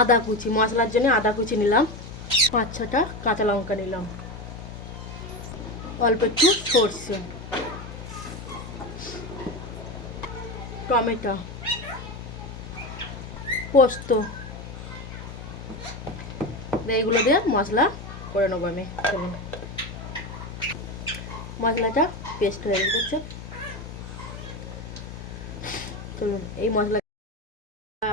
আদা কুচি, মশলার জন্য আদা কুচি নিলাম। পাঁচ ছটা কাঁচা লঙ্কা নিলাম। অল্প একটু সর্ষে। টমেটো। পোস্ত। এইগুলো দিয়ে মশলা করে নেব আমি। চলুন। মশলাটা পেস্ট হয়ে গেছে। চলুন, এই মশলা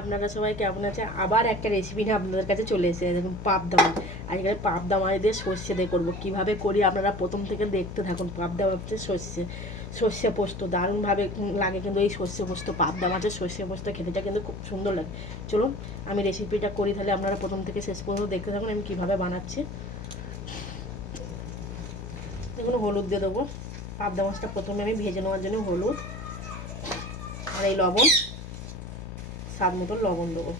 আপনারা সবাই কেমন আছে আবার একটা রেসিপি নিয়ে আপনাদের কাছে চলে এসেছে। দেখুন, পাবদা মাছ। আজকাল পাবদা মাছ দিয়ে সর্ষে দিয়ে করব। কীভাবে করি আপনারা প্রথম থেকে দেখতে থাকুন। পাবদা মাছের সর্ষে। সর্ষে পোস্ত দারুণভাবে লাগে কিন্তু এই সর্ষে পোস্ত, পাবদা মাছের সর্ষে পোস্ত খেতেটা কিন্তু খুব সুন্দর লাগে। চলুন, আমি রেসিপিটা করি তাহলে আপনারা প্রথম থেকে শেষ পর্যন্ত দেখতে থাকুন আমি কীভাবে বানাচ্ছি। দেখুন, হলুদ দিয়ে দেবো। পাবদা মাছটা প্রথমে আমি ভেজে নেওয়ার জন্য হলুদ আর এই লবণ। স্বাদ মতো লবণ দেবো।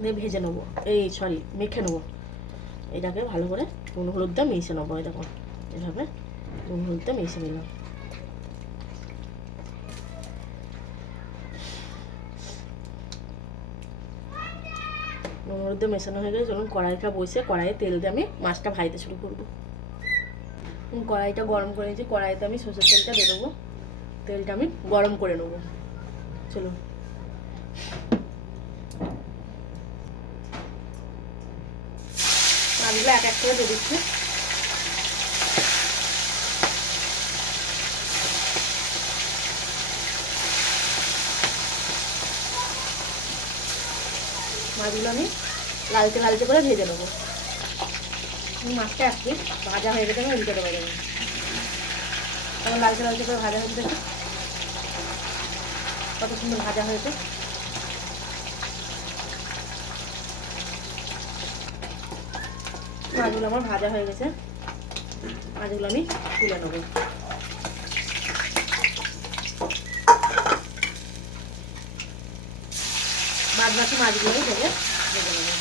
দিয়ে ভেজে নেব। এই সরি মেখে নেব। এটাকে ভালো করে নুন হলুদটা মিশে নেব দেখুন এভাবে নুন হলুদটা মিশে নিলাম। নুন হলুদটা মেশানো হয়ে গেলে চলুন কড়াইটা বসে কড়াইয়ে তেল দিয়ে আমি মাছটা ভাজতে শুরু করব। কড়াইটা গরম করে নিয়েছি, কড়াইতে আমি সর্ষের তেলটা দিয়ে দেবো। তেলটা আমি গরম করে নেব। চলো। মাছগুলো এক এক করে দিয়ে দিচ্ছি। মাছগুলো আমি লালচে লালচে করে ভেজে নেব। মাছটা আসছি ভাজা হয়ে গেছে, আমি উল্টে দেবো তখন লালচে লালচে করে ভাজা হয়েছে দেখো কত সুন্দর ভাজা হয়েছে। মাছগুলো আমার ভাজা হয়ে গেছে। মাছগুলো আমি তুলে নেব। বাদ বাকি মাছগুলো ভেজে ভেজে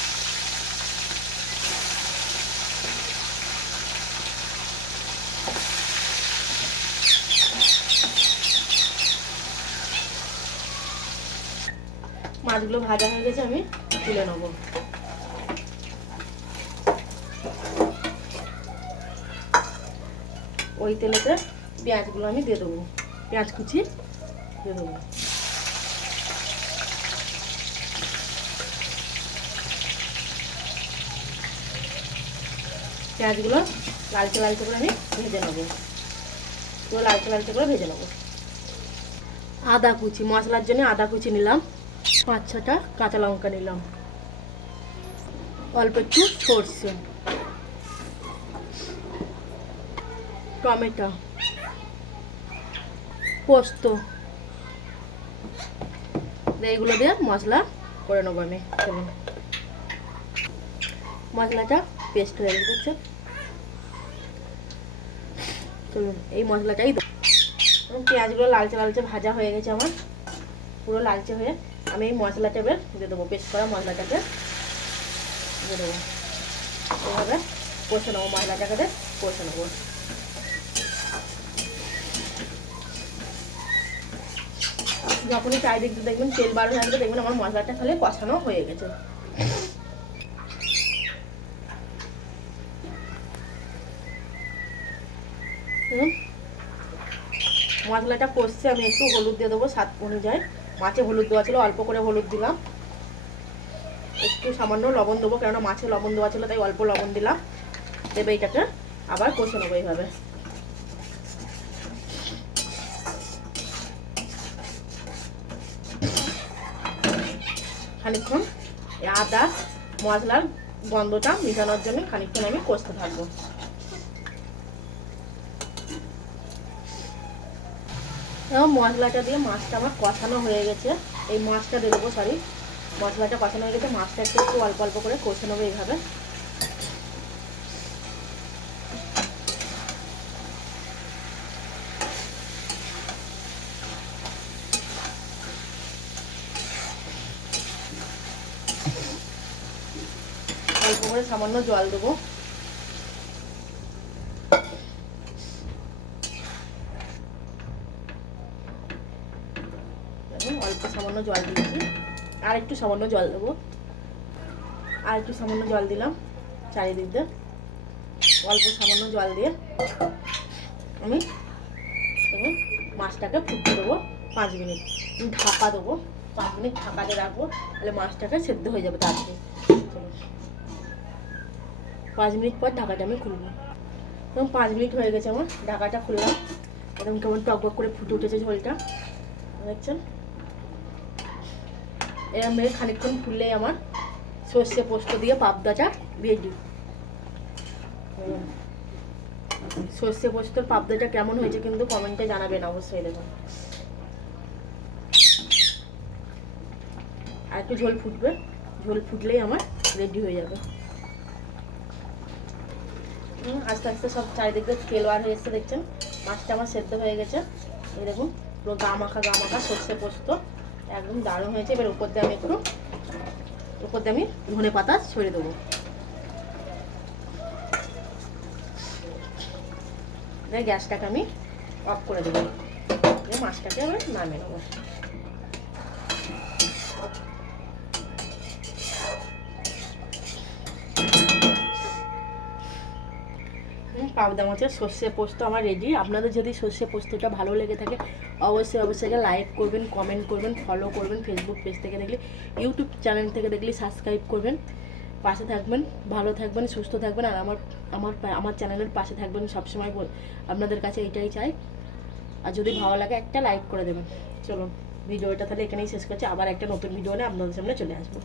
মাছগুলো ভাজা হয়ে গেছে, আমি তুলে নেব। ওই তেলেতে পেঁয়াজগুলো আমি দিয়ে দেবো। পেঁয়াজ কুচি দিয়ে দেবো। পেঁয়াজগুলো লালচে লালচে করে আমি ভেজে নেব। পুরো লালচে লালচে করে ভেজে নেব। আদা কুচি, মশলার জন্য আদা কুচি নিলাম। পাঁচ ছটা কাঁচা লঙ্কা নিলাম। অল্প একটু সর্ষে। টমেটো। পোস্ত। এইগুলো দিয়ে মশলা করে নেব আমি। চলুন। মশলাটা পেস্ট হয়ে গেছে। চলুন, এই মশলাটাই পেঁয়াজগুলো লালচে লালচে ভাজা হয়ে গেছে আমার। পুরো লালচে হয়ে আমি মশলাটা দিয়ে দেবো পেস্ট করা মশলাটাকে দিয়ে দেবো। এভাবে কষে নেব মশলাটাকে কষে নেব। যখনই চারিদিক দিয়ে দেখবেন, তেল বার আসবে, দেখবেন আমার মশলাটা খালি কষানো হয়ে গেছে। মশলাটা কষছে, আমি একটু হলুদ দিয়ে দেবো স্বাদ অনুযায়ী। মাছে হলুদ দেওয়া ছিল, অল্প করে হলুদ দিলাম। একটু সামান্য লবণ দেবো, কেননা মাছে লবণ দেওয়া ছিল, তাই অল্প লবণ দিলাম। দেবে এইটাকে আবার কষে নেব এইভাবে। খানিকক্ষণ এই আদা মশলার গন্ধটা মেটানোর জন্য খানিকক্ষণ আমি কষতে থাকব। মশলাটা দিয়ে মাছটা আমার কষানো হয়ে গেছে। এই মাছটা দিয়ে দেবো সরি মশলাটা কষানো হয়ে গেছে, মাছটা একটু একটু অল্প অল্প করে কষে নেব এইভাবে। অল্প করে সামান্য জল দেবো। অল্প সামান্য জল দিয়েছি। আর একটু সামান্য জল দেবো। আর একটু সামান্য জল দিলাম চারিদিক দিয়ে অল্প সামান্য জল দিয়ে আমি এবং মাছটাকে ফুটতে দেবো পাঁচ মিনিট। ঢাকা দেবো। পাঁচ মিনিট ঢাকাতে রাখব। তাহলে মাছটাকে সেদ্ধ হয়ে যাবে তাড়াতাড়ি। পাঁচ মিনিট পর ঢাকাটা আমি খুলবো। এবং পাঁচ মিনিট হয়ে গেছে আমার। ঢাকাটা খুললাম। এরকম কেমন টকবক করে ফুটে উঠেছে ঝোলটা। দেখছেন? এরকম ভেবে খানিকক্ষণ ফুললেই আমার সর্ষে পোস্ত দিয়ে পাবদাটা রেডি সর্ষে পোস্তর পাবদাটা কেমন হয়েছে কিন্তু কমেন্টে জানাবেন অবশ্যই দেখুন। আর একটু ঝোল ফুটবে, ঝোল ফুটলেই আমার রেডি হয়ে যাবে। আস্তে আস্তে সব চারিদিক তেল বার হয়ে এসছে দেখছেন? মাছটা আমার সেদ্ধ হয়ে গেছে। দেখুন, পুরো গা মাখা গা মাখা সর্ষে পোস্ত। একদম দারুণ হয়েছে। এবার উপর দিয়ে আমি একটু, উপর দিয়ে আমি ধনে পাতা ছড়িয়ে দেবো। গ্যাসটাকে আমি অফ করে দেবো। মাছটাকে আমি নামিয়ে নেব। পাবদা মাছের সর্ষে পোস্ত আমার রেডি আপনাদের যদি সর্ষে পোস্তটা ভালো লেগে থাকে, অবশ্যই অবশ্যই লাইক করবেন কমেন্ট করবেন ফলো করবেন ফেসবুক পেজ থেকে দেখলে ইউটিউব চ্যানেল থেকে দেখলে সাবস্ক্রাইব করবেন। পাশে থাকবেন, ভালো থাকবেন, সুস্থ থাকবেন, আর আমার আমার আমার চ্যানেলের পাশে থাকবেন সবসময় আপনাদের কাছে এটাই চাই। আর যদি ভালো লাগে একটা লাইক করে দেবেন। চলো ভিডিওটা তাহলে এখানেই শেষ করছি। আবার একটা নতুন ভিডিও নিয়ে আপনাদের সামনে চলে আসব।